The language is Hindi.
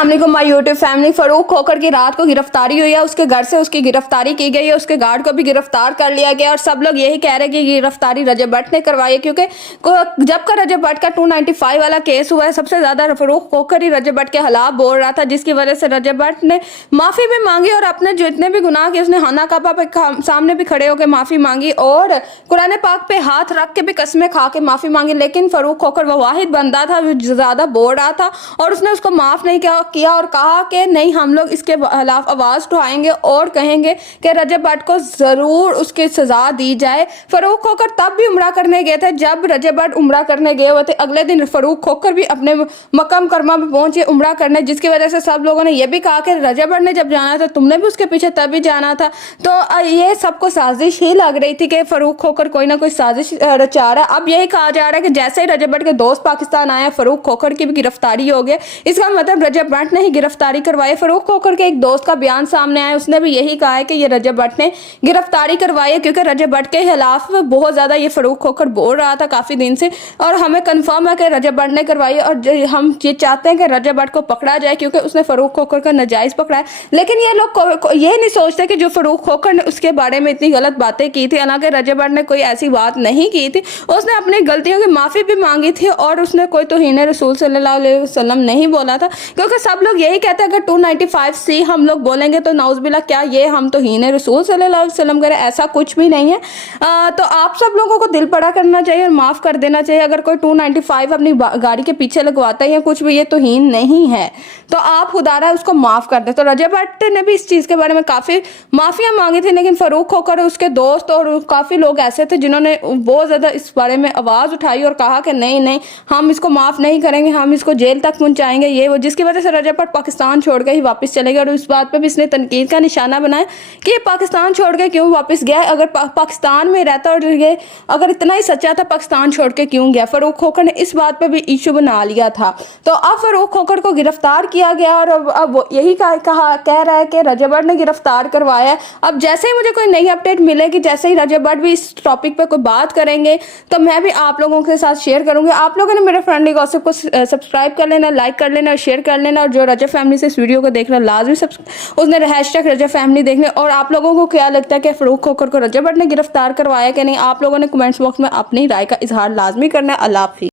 अस्सलामुअलैकुम my YouTube family. Farooq Khokhar की रात को गिरफ्तारी हुई है, उसके घर से उसकी गिरफ्तारी की गई है, उसके गार्ड को भी गिरफ्तार कर लिया गया और सब लोग यही कह रहे हैं कि गिरफ्तारी रजब भट्ट ने करवाई है, क्योंकि जब का रजब भट्ट का 295 वाला केस हुआ है, सबसे ज्यादा फरूक खोखर ही रजब भट्ट के खिलाफ बोल रहा था, जिसकी वजह से रजब भट्ट ने माफी भी मांगी और अपने जितने भी गुनाह किए उसने हना कापा पे सामने भी खड़े होकर माफी मांगी और कुरान पाक पे हाथ रख के भी कस्में खा के माफी मांगी। लेकिन फरूक खोखर वो वाहिद बंदा था जो ज्यादा बोल रहा था और उसने उसको माफ नहीं किया और कहा कि नहीं, हम लोग इसके खिलाफ आवाज उठाएंगे और कहेंगे कि रजब भट्ट को जरूर उसकी सजा दी जाए। फरूक खोखर तब भी उम्रा करने गए थे जब रजब भट्ट उम्रा करने गए हुए थे। अगले दिन फरूक खोखर भी अपने मक्का मुकरमा में पहुंचे उम्रा करने, जिसकी वजह से सब लोगों ने यह भी कहा कि रजब भट्ट ने जब जाना था तुमने भी उसके पीछे तभी जाना था। तो ये सबको साजिश ही लग रही थी कि फरूक खोखर कोई ना कोई साजिश रचा रहा है। अब यही कहा जा रहा है कि जैसे ही रजब भट्ट के दोस्त पाकिस्तान आए, फरूक खोखर की भी गिरफ्तारी हो गई। इसका मतलब रजब भट्ट ने ही गिरफ्तारी करवाई। फरूक खोखर के एक दोस्त का बयान सामने आया, उसने भी यही कहा है कि ये रजब भट्ट ने गिरफ्तारी करवाई है, क्योंकि रजब भट्ट के खिलाफ बहुत ज्यादा ये फरूक खोखर बोल रहा था काफी दिन से और हमें कंफर्म है कि रजब भट्ट ने करवाई है। और हम ये चाहते हैं कि रजब भट्ट को पकड़ा जाए, क्योंकि उसने फरूक खोखर का नाजायज पकड़ा है। लेकिन ये लोग ये नहीं सोचते कि जो फरूक खोखर ने उसके बारे में इतनी गलत बातें की थी, हालांकि रजब भट्ट ने कोई ऐसी बात नहीं की थी, उसने अपनी गलतियों की माफी भी मांगी थी और उसने कोई तौहीन रसूल सल्लल्लाहु अलैहि वसल्लम नहीं बोला था। क्योंकि सब लोग यही कहते हैं कि 295C हम लोग बोलेंगे तो नाउज़ुबिल्ला क्या ये हम तौहीन रसूल सल्लल्लाहु अलैहि वसल्लम करें, ऐसा कुछ भी नहीं है। तो आप सब लोगों को दिल बड़ा करना चाहिए और माफ कर देना चाहिए। अगर कोई 295 अपनी गाड़ी के पीछे लगवाता है या कुछ भी, ये तौहीन नहीं है, तो आप खुदारा उसको माफ कर दे। तो रजब भट्ट ने भी इस चीज के बारे में काफी माफिया मांगी थी, लेकिन फरूक खोखर उसके दोस्त और काफी लोग ऐसे थे जिन्होंने बहुत ज्यादा इस बारे में आवाज उठाई और कहा कि नहीं नहीं, हम इसको माफ नहीं करेंगे, हम इसको जेल तक पहुंचाएंगे, ये वो, जिसकी वजह से रजब भट्ट पाकिस्तान छोड़ के ही वापस चले गए। और इस बात पे भी इसने तनकीद का निशाना बनाया कि ये पाकिस्तान छोड़ के क्यों वापस गया, अगर पाकिस्तान में रहता और ये अगर इतना ही सच्चा था पाकिस्तान छोड़ के क्यों गया। फरूक खोखर ने इस बात पे भी इशू बना लिया था। तो अब फरूक खोखर को गिरफ्तार किया गया और अब यही कह रहा है कि रजब भट्ट ने गिरफ्तार करवाया। अब जैसे ही मुझे कोई नई अपडेट मिलेगी, जैसे ही रजब भट्ट भी इस टॉपिक पे कोई बात करेंगे, तो मैं भी आप लोगों के साथ शेयर करूंगी। आप लोगों ने मेरे फ्रेंडली गॉसिप को सब्सक्राइब कर लेना, लाइक कर लेना और शेयर कर लेना। और जो रजब फैमिली से इस वीडियो को देख रहा है लाजमी उसने हैशटैग रजब फैमिली देखने। और आप लोगों को क्या लगता है कि फरूक खोखर को रजब भट्ट ने गिरफ्तार करवाया कि नहीं, आप लोगों ने कमेंट्स बॉक्स में अपनी राय का इजहार लाजमी करना है। अल्लाह हाफिज़।